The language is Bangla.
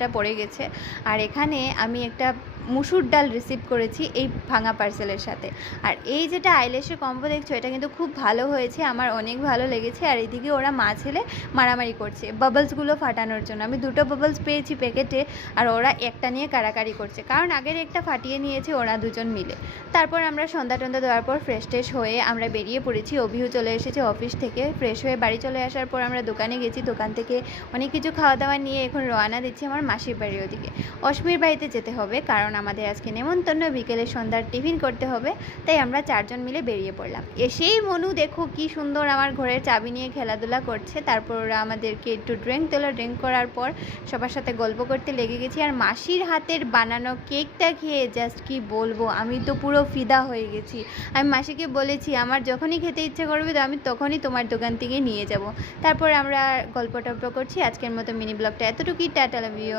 প্লেটটা পড়ে গেছে। আর এখানে আমি একটা মুসুর ডাল রিসিভ করেছি এই ভাঙা পার্সেলের সাথে। আর এই যেটা আইল্যাশের কম্বো দেখছো, এটা কিন্তু খুব ভালো হয়েছে, আমার অনেক ভালো লেগেছে। আর এদিকে ওরা মা ছেলে মারামারি করছে বাবলসগুলো ফাটানোর জন্য। আমি 2টো বাবলস পেয়েছি প্যাকেটে, আর ওরা একটা নিয়ে কাড়াকাড়ি করছে, কারণ আগের একটা ফাটিয়ে নিয়েছে ওরা দুজন মিলে। তারপর আমরা সন্ধ্যা টন্ধা দেওয়ার পর ফ্রেশ ট্রেশ হয়ে আমরা বেরিয়ে পড়েছি। অভিও চলে এসেছে অফিস থেকে। ফ্রেশ হয়ে বাড়ি চলে আসার পর আমরা দোকানে গেছি, দোকান থেকে অনেক কিছু খাওয়া দাওয়া নিয়ে এখন রওনা দিচ্ছি আমার মাসির বাড়ির ওদিকে। অশ্মির বাড়িতে যেতে হবে, কারণ আমাদের আজকে নেমন্তন্ন, বিকেলে সন্ধ্যার টিফিন করতে হবে, তাই আমরা 4 জন মিলে বেরিয়ে পড়লাম। এসেই মনু দেখো কি সুন্দর আমার ঘরের চাবি নিয়ে খেলাধুলা করছে। তারপর ওরা আমাদেরকে একটু ড্রিঙ্ক দিল, ড্রিঙ্ক করার পর সবার সাথে গল্প করতে লেগে গেছি। আর মাসির হাতের বানানো কেকটা খেয়ে জাস্ট কি বলবো, আমি তো পুরো ফিদা হয়ে গেছি। আমি মাসিকে বলেছি আমার যখনই খেতে ইচ্ছে করবে তো আমি তখনই তোমার দোকান থেকে নিয়ে যাব। তারপর আমরা গল্প টল্প করছি। আজকের মতো মিনি ব্লগটা এতটুকুই। Tata, love you.